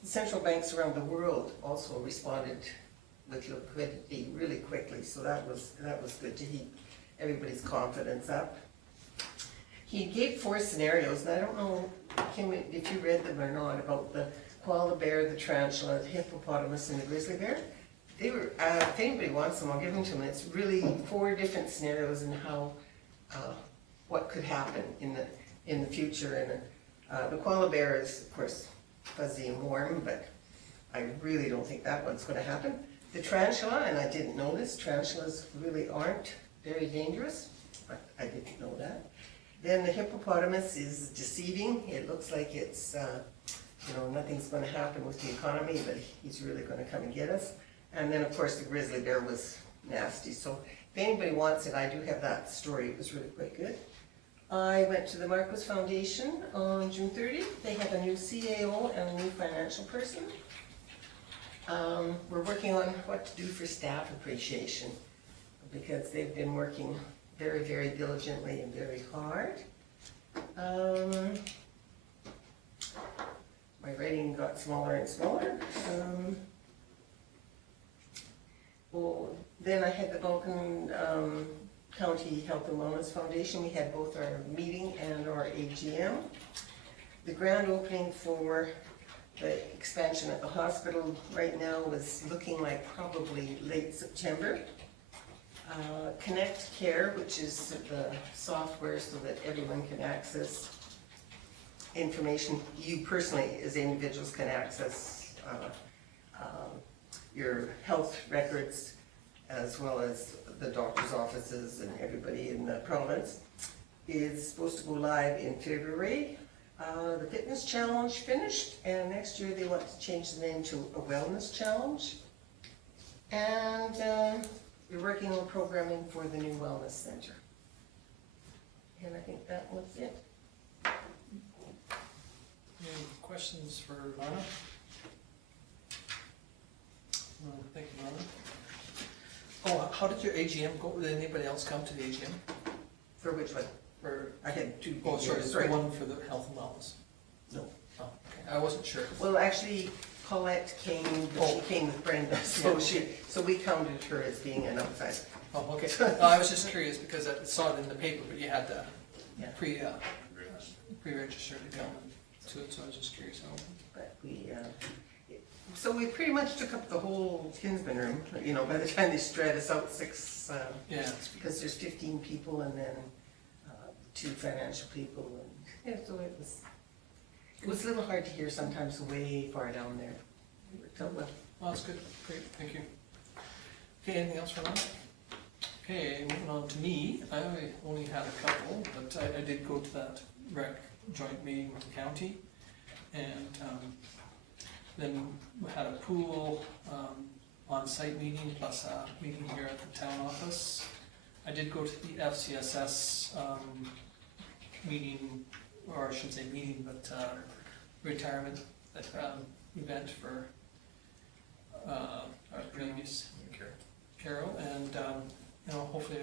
central banks around the world also responded with liquidity really quickly. So that was good to keep everybody's confidence up. He gave 4 scenarios, and I don't know if you read them or not, about the koala bear, the tarantula, the hippopotamus, and the grizzly bear. They were, if anybody wants them, I'll give them to them. It's really 4 different scenarios and how, what could happen in the future. And the koala bear is, of course, fuzzy and warm, but I really don't think that one's going to happen. The tarantula, and I didn't know this, tarantulas really aren't very dangerous, but I didn't know that. Then the hippopotamus is deceiving. It looks like it's, nothing's going to happen with the economy, but he's really going to come and get us. And then, of course, the grizzly bear was nasty. So if anybody wants it, I do have that story. It was really quite good. I went to the Marcos Foundation on June 30th. They have a new CAO and a new financial person. We're working on what to do for staff appreciation, because they've been working very, very diligently and very hard. My writing got smaller and smaller. Well, then I had the Vulcan County Health and Wellness Foundation. We had both our meeting and our AGM. The grand opening for the expansion at the hospital right now is looking like probably late September. Connect Care, which is the software so that everyone can access information. You personally, as individuals, can access your health records as well as the doctor's offices and everybody in the province. Is supposed to go live in February. The fitness challenge finished, and next year they want to change the name to a wellness challenge. And we're working on programming for the new wellness center. And I think that was it. Any questions for Lana? No, thank you, Lana. Oh, how did your AGM go? Did anybody else come to the AGM? For which one? Or, I had two. oh, sorry, Sorry. the one for the health and wellness? No. Oh, okay, I wasn't sure. Well, actually, Paulette came, but she came with Brenda, so so we counted her as being an outsider. Oh, okay. No, I was just curious because I saw it in the paper, but you had to Yeah. pre-register to come to it, so I was just curious how. But so we pretty much took up the whole Kinsman room, you know, by the time they spread us out six, Yeah, because there's 15 people and then 2 financial people, and yeah, so it was a little hard to hear sometimes way far down there. It worked out well. well, that's good, great, thank you. Okay, anything else for Lana? Okay, moving on to me, I only had a couple, but I did go to that rec joint meeting with the county, and then we had a pool on-site meeting plus a meeting here at the town office. I did go to the FCSS meeting, or I shouldn't say meeting, but retirement event for our previous Carol, and you know, hopefully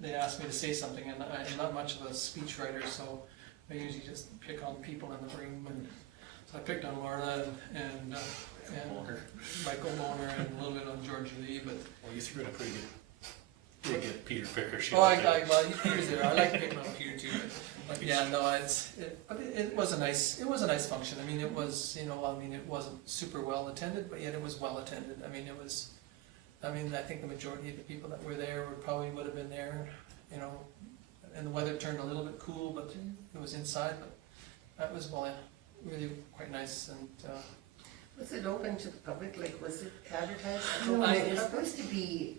they asked me to say something, and I'm not much of a speechwriter, so I usually just pick on people in the room, and so I picked on Marla and Michael Moner and a little bit on George Lee, but Well, you threw in a pretty good Peter Picker. well, Peter's there. I like picking on Peter too, but yeah, no, it was a nice function. I mean, it was, you know, it wasn't super well attended, but yet it was well attended. I think the majority of the people that were there would have been there, you know, and the weather turned a little bit cool, but it was inside, but that was really quite nice. And Was it open to the public? Like, was it advertised? No, it was supposed to be,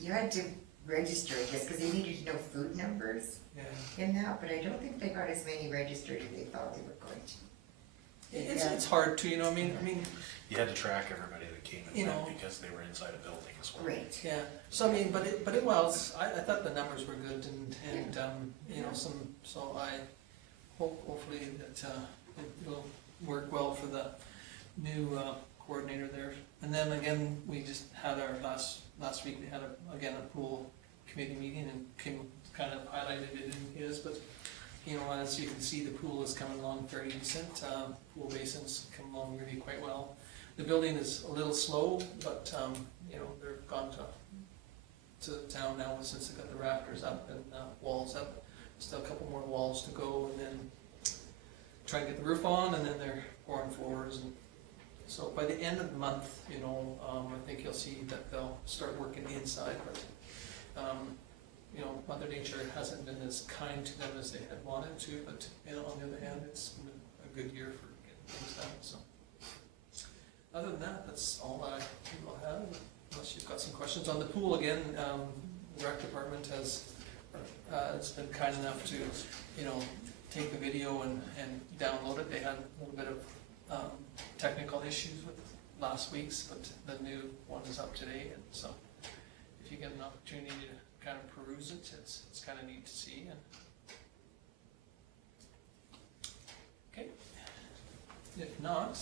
you had to register, I guess, because they needed to know food numbers yeah, in that, but I don't think they got as many registered as they thought they were going to. it's hard to, you know, I mean, You had to track everybody that came and You went know. because they were inside a building as well. Great. yeah. So I mean, but it was. I thought the numbers were good, and you know, so I hopefully that it'll work well for the new coordinator there. And then again, we just had our last week. We had a pool committee meeting, and Kim kind of highlighted it in his. But you know, as you can see, the pool is coming along very decent. Pool basins come along really quite well. The building is a little slow, but you know, they've gone to town now since they got the rafters up and walls up. Still a couple more walls to go, and then try to get the roof on, and then they're pouring floors. And so by the end of the month, you know, I think you'll see that they'll start working the inside. But you know, Mother Nature hasn't been as kind to them as they had wanted to. But you know, on the other hand, it's been a good year for getting things done. So other than that, that's all I will have. Unless you've got some questions on the pool again, the rec department has been kind enough to, you know, take the video and download it. They had a little bit of technical issues with last week's, but the new one is up today, and so if you get an opportunity to kind of peruse it, it's kind of neat to see. And okay, if not,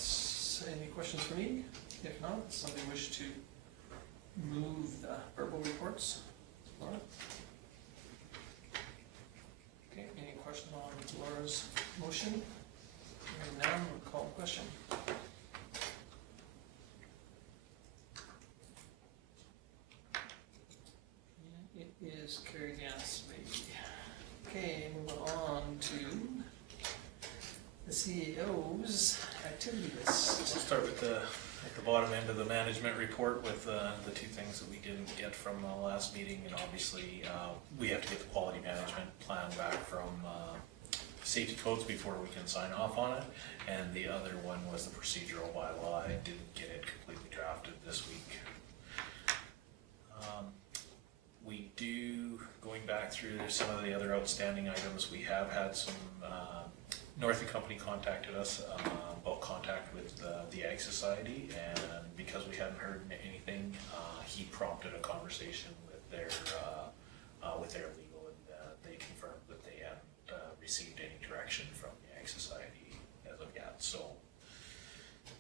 any questions for me? If not, somebody wish to move the verbal reports? Laura? Okay, any question on Laura's motion? Hearing none, we'll call the question. It is carried unanimously. Okay, moving on to the CEO's activity list. We'll start with at the bottom end of the management report with the two things that we didn't get from the last meeting, and obviously we have to get the quality management plan back from safety codes before we can sign off on it, and the other one was the procedural bylaw. I didn't get it completely drafted this week. We do, going back through some of the other outstanding items, we have had some, North and Company contacted us about contact with the Ag Society, and because we hadn't heard anything, he prompted a conversation with their legal, and they confirmed that they hadn't received any direction from the Ag Society as of yet. So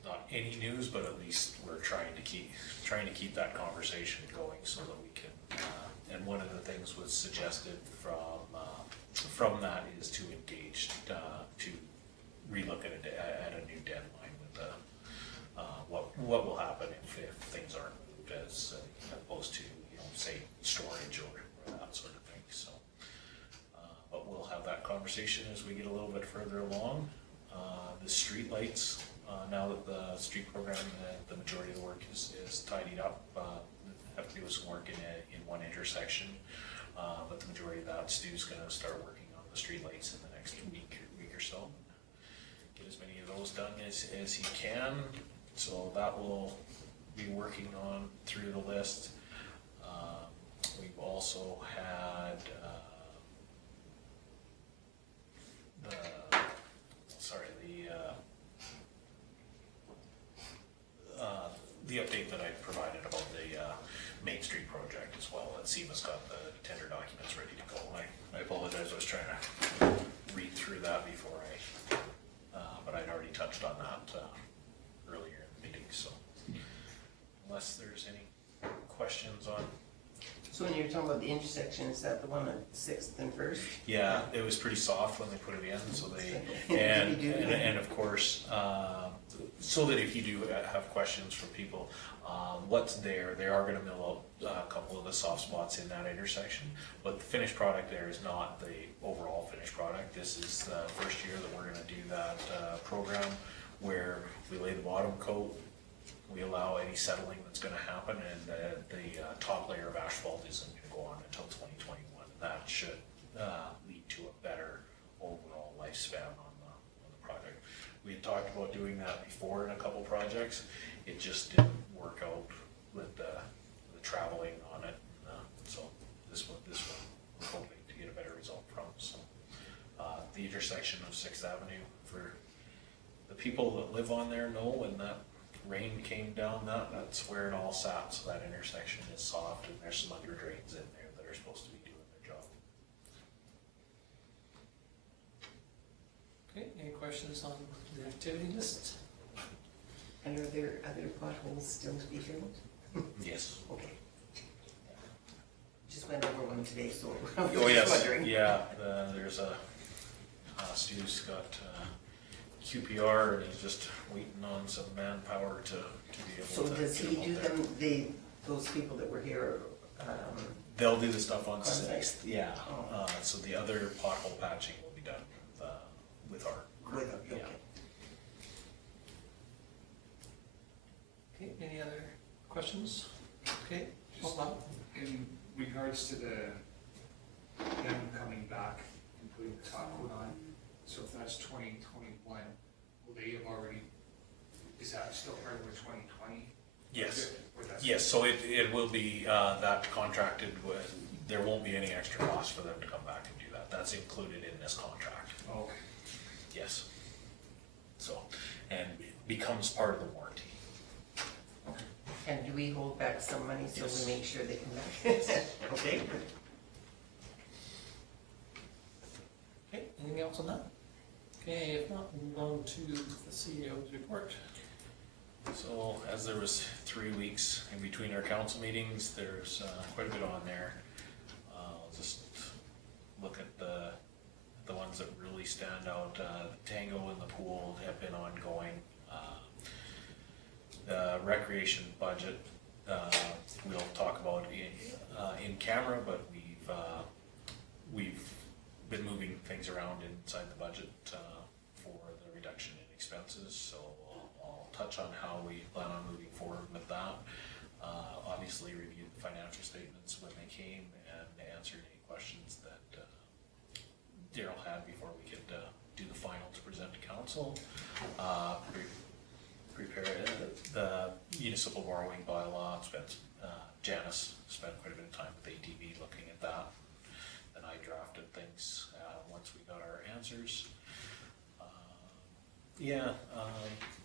not any news, but at least we're trying to keep that conversation going so that we can. And one of the things was suggested from that is to engage to relook at a new deadline with what will happen if things aren't moved as opposed to say storage or that sort of thing. So, but we'll have that conversation as we get a little bit further along. The street lights, now that the street program, the majority of the work is tidied up. Have to do some work in one intersection, but the majority of that, Stu's going to start working on the street lights in the next week or so. Get as many of those done as he can. So that will be working on through the list. We've also had the update that I provided about the Main Street project as well. And SEMA's got the tender documents ready to go. I apologize, I was trying to read through that before but I'd already touched on that earlier in the meeting, so unless there's any questions on. So when you're talking about the intersection, is that the one at 6th and 1st? Yeah, it was pretty soft when they put it in, so they, and of course, so that if you do have questions from people, what's there, they are gonna mill out a couple of the soft spots in that intersection, but the finished product there is not the overall finished product. This is the first year that we're gonna do that program where we lay the bottom coat, we allow any settling that's gonna happen, and the top layer of asphalt isn't gonna go on until 2021. That should lead to a better overall lifespan on the project. We had talked about doing that before in a couple projects. It just didn't work out with the traveling on it. So this one we're hoping to get a better result from. So the intersection of 6th Avenue, for the people that live on there know when that rain came down, that's where it all sat. So that intersection is soft, and there's some under drains in there that are supposed to be doing their job. Okay, any questions on the activity list? And are there other potholes still to be filled? Yes. Okay. Just went over one today, so I was Oh just yes, wondering. yeah, there's a, Stu's got QPR, and he's just waiting on some manpower to be able So to. does get he out do there. them, those people that were here, They'll do the stuff on site? 6th, yeah. Oh. So the other pothole patching will be done with our group, with, yeah. okay. Okay, any other questions? Okay, Just hold on. in regards to them coming back and putting the top coat on, so if that's 2021, will they have already, is that still part of the 2020? Yes. Or that's- Yes, so it will be that contracted with, there won't be any extra cost for them to come back and do that. That's included in this contract. Oh, okay. Yes. So, and it becomes part of the warranty. And do we hold back some money so Yes. we make sure they come back? Okay. Okay, anything else on that? Okay, if not, we'll move on to the CEO's report. So as there was 3 weeks in between our council meetings, there's quite a bit on there. I'll just look at the ones ones that really stand out. Tango and the pool have been ongoing. The recreation budget, we'll talk about in camera, but we've been moving things around inside the budget for the reduction in expenses, so I'll touch on how we plan on moving forward with that. Obviously reviewed the financial statements when they came and answered any questions that Daryl had before we could do the final to present to council. Prepare the municipal borrowing bylaw. Janice spent quite a bit of time with ATV looking at that. Then I drafted things once we got our answers.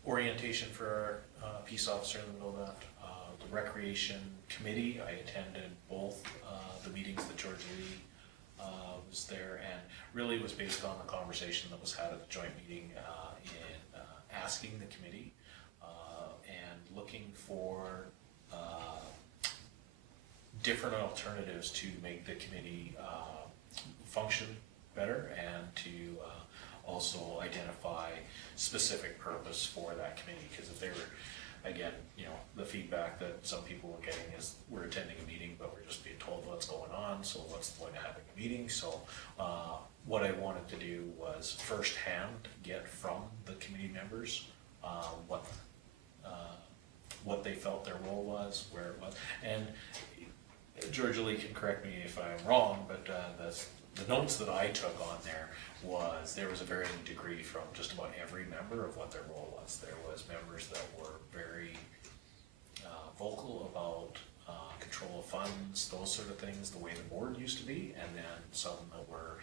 Orientation for our peace officer in the middle of that. The recreation committee, I attended both the meetings that George Lee was there, and really was based on the conversation that was had at the joint meeting in asking the committee and looking for different alternatives to make the committee function better, and to also identify specific purpose for that committee. Because if they were, again, the feedback that some people were getting is we're attending a meeting, but we're just being told what's going on, so what's the point of having a meeting? So what I wanted to do was firsthand get from the committee members what they felt their role was, where it was. And Georgia Lee can correct me if I'm wrong, but the notes that I took on there was a varying degree from just about every member of what their role was. There was members that were very vocal about control of funds, those sort of things, the way the board used to be, and then some that were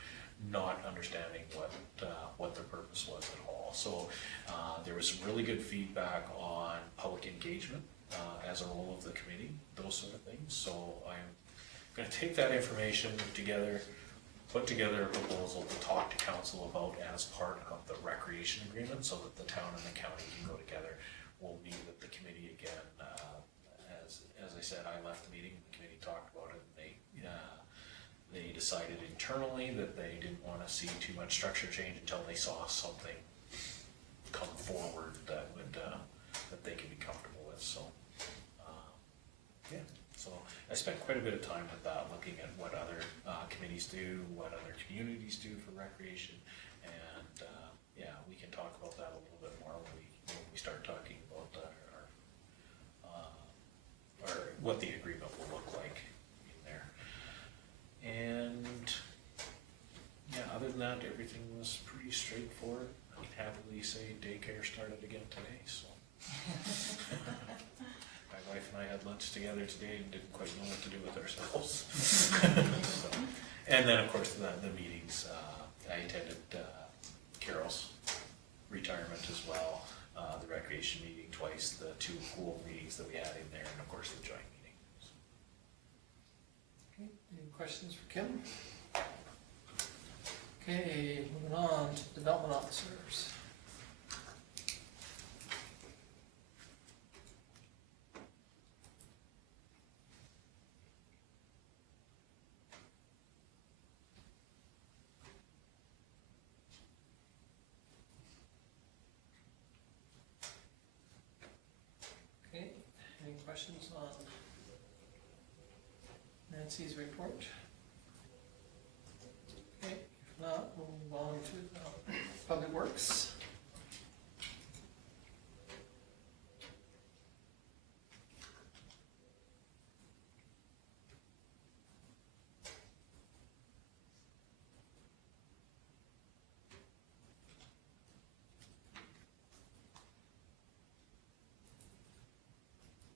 not understanding what their purpose was at all. So there was some really good feedback on public engagement as a role of the committee, those sort of things. So I'm going to take that information together, put together a proposal to talk to council about as part of the recreation agreement, so that the town and the county can go together. We'll meet with the committee again. As I said, I left the meeting, the committee talked about it, and they decided internally that they didn't want to see too much structure change until they saw something come forward that would that they could be comfortable with. So so I spent quite a bit of time with that, looking at what other committees do, what other communities do for recreation, and we can talk about that a little bit more when we start talking about or what the agreement will look like in there. And other than that, everything was pretty straightforward. I can happily say daycare started again today, so. My wife and I had lunch together today and didn't quite know what to do with ourselves. So, and then of course the meetings, I attended Carol's retirement as well, the recreation meeting twice, the 2 pool meetings that we had in there, and of course the joint meeting. So. Okay, any questions for Kim? Okay, moving on to development officers. Okay, any questions on Nancy's report? Okay, if not, we'll move on to Public Works.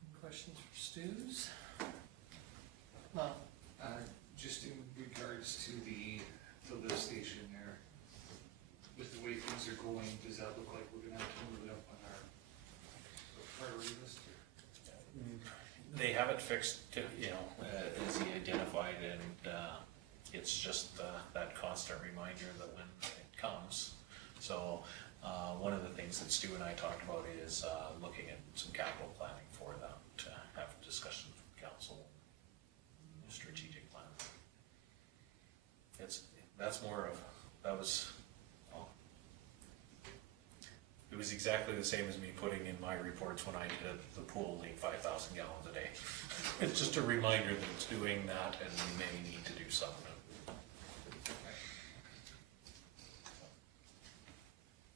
Any questions for Stu's? No. Just in regards to the lift station there, with the way things are going, does that look like we're gonna have to move it up on our priority list? They have it fixed, as he identified, and it's just that constant reminder that when it comes. So one of the things that Stu and I talked about is looking at some capital planning for them, to have discussions with council, strategic plan. That was exactly the same as me putting in my reports when I did the pool leak 5,000 gallons a day. It's just a reminder that it's doing that and we may need to do something.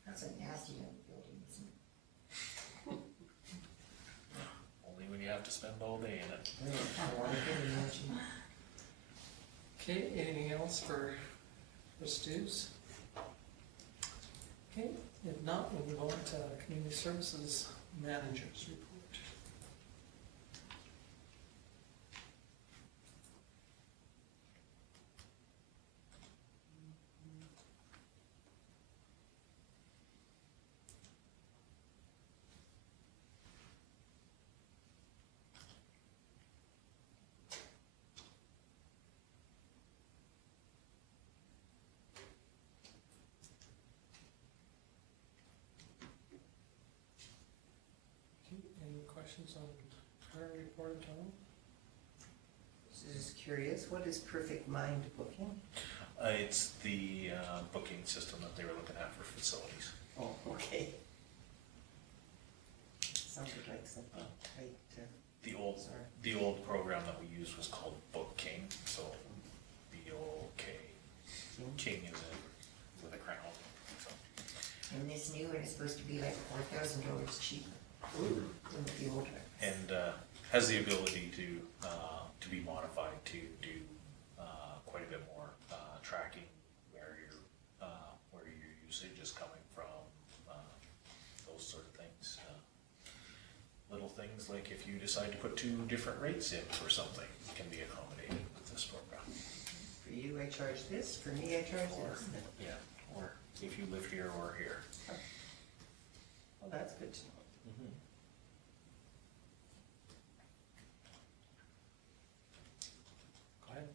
That's a nasty young building, isn't it? Only when you have to spend all day in it. Okay, anything else for Stu's? Okay, if not, we'll move on to Community Services Manager's report. Any questions on her report, Tom? Just curious, what is Perfect Mind Booking? It's the booking system that they were looking at for facilities. Oh, okay. Sounded like something right, sorry. The old program that we used was called Book King, so B-O-K. King is in with a crown. So. And this new one is supposed to be like $4,000 cheaper than the old one. And has the ability to be modified to do quite a bit more tracking where your usage is coming from, those sort of things. Little things like if you decide to put 2 different rates in for something, can be accommodated with this program. For you, I charge this, for me, I charge this. Yeah, or if you live here or here. Well, that's good to know. Go ahead.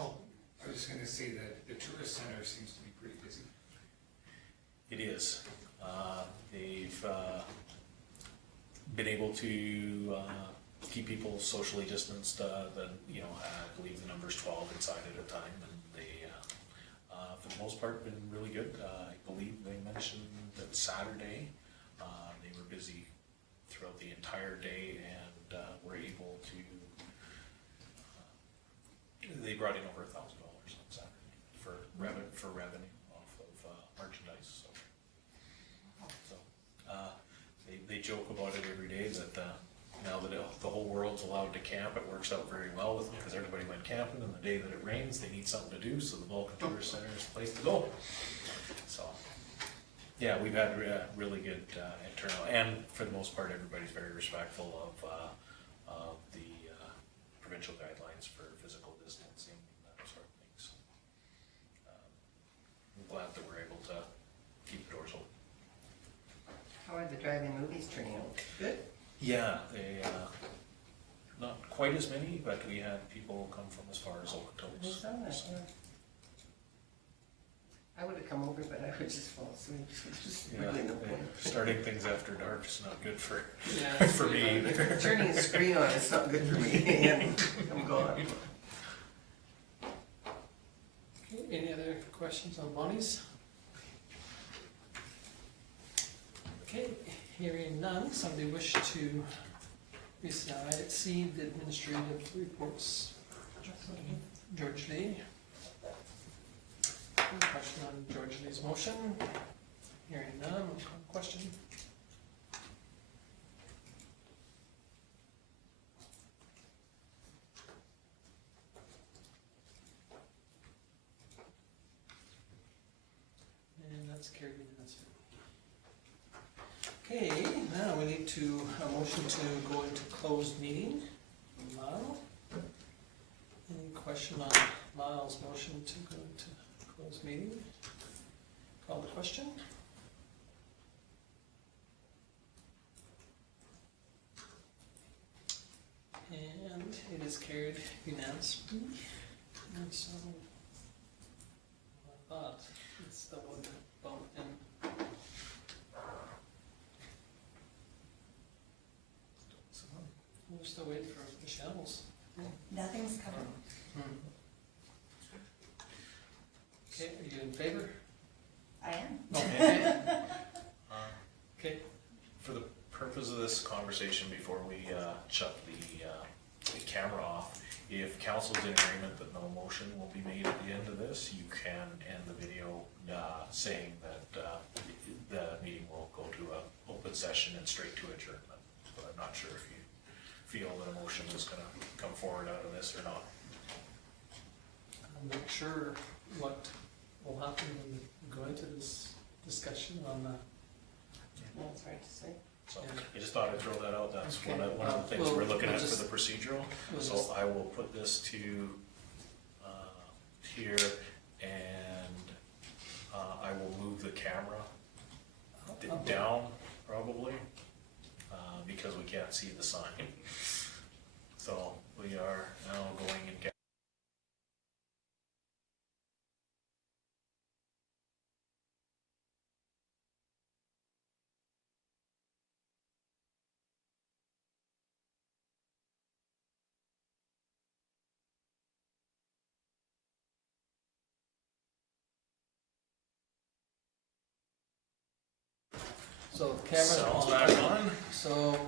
Oh, I was just gonna say that the tourist center seems to be pretty busy. It is. They've been able to keep people socially distanced. I believe the number's 12 inside at a time, and they, for the most part, been really good. I believe they mentioned that Saturday they were busy throughout the entire day and were able to. They brought in over $1,000 on Saturday for revenue off of merchandise. So they joke about it every day that now that the whole world's allowed to camp, it works out very well with them because everybody went camping, and the day that it rains, they need something to do. So the Vulcan Tourist Center is the place to go. So yeah, we've had really good turnout, and for the most part, everybody's very respectful of the provincial guidelines for physical distancing and that sort of thing. So, I'm glad that we're able to keep the doors open. How are the drive-in movies turning out? Good? Yeah, they, not quite as many, but we had people come from as far as I Okotoks. saw that, So, yeah. I would have come over, but I would just fall asleep. Just yeah, really no point. starting things after dark is not good for yeah. for me either. Turning the screen on is not good for me, and I'm gone. Okay, any other questions on Bonnie's? Okay, hearing none, somebody wish to receive the administrative reports. George Lee. Any question on George Lee's motion? Hearing none, question? And that's carried unanimously. Okay, now we need a motion to go into closed meeting. Lyle? Any question on Lyle's motion to go into closed meeting? Call the question. And it is carried unanimously. And so, I thought it's the one bump in. We're still waiting for the shovels. Nothing's covered. Okay, are you in favor? I am. Okay. purpose of this conversation, before we shut the camera off, if council's in agreement that no motion will be made at the end of this, you can end the video saying that the meeting will go to an open session and straight to adjournment. But I'm not sure if you feel that a motion is gonna come forward out of this or not. I'm not sure what will happen when we go into this discussion on the. That's right to say. So Yeah. I just thought I'd throw that out. That's Okay. one of the things Well, we're looking we'll at for just- the procedural. we'll So just- I will put this to here, and I will move the camera down probably, because we can't see the sign. So we are now going in. So the camera's Sounds on. back on. So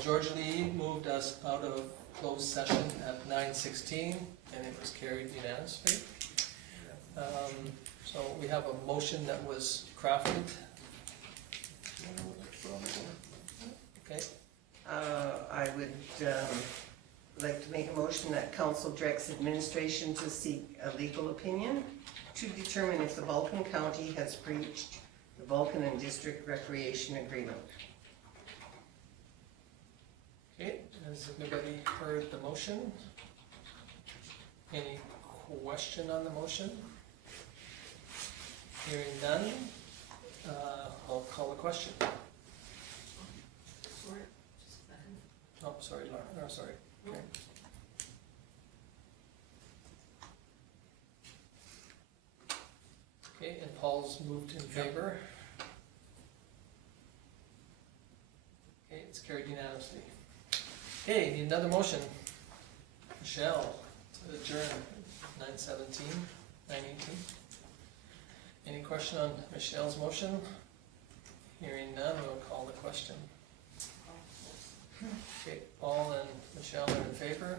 George Lee moved us out of closed session at 9:16, and it was carried unanimously. So we have a motion that was crafted. Okay, I would like to make a motion that council directs administration to seek a legal opinion to determine if the Vulcan County has breached the Vulcan and District Recreation Agreement. okay, has everybody heard the motion? Any question on the motion? Hearing none, I'll call a question. Oh, sorry, Laura, no, sorry. Okay. Okay, and Paul's moved in favor. Okay, it's carried unanimously. Okay, need another motion. Michelle, to adjourn, 9:17, 9:18. Any question on Michelle's motion? Hearing none, we'll call the question. Okay, Paul and Michelle are in favor.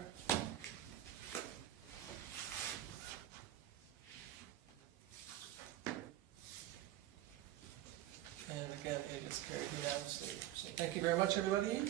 And again, it is carried unanimously. So thank you very much, everybody.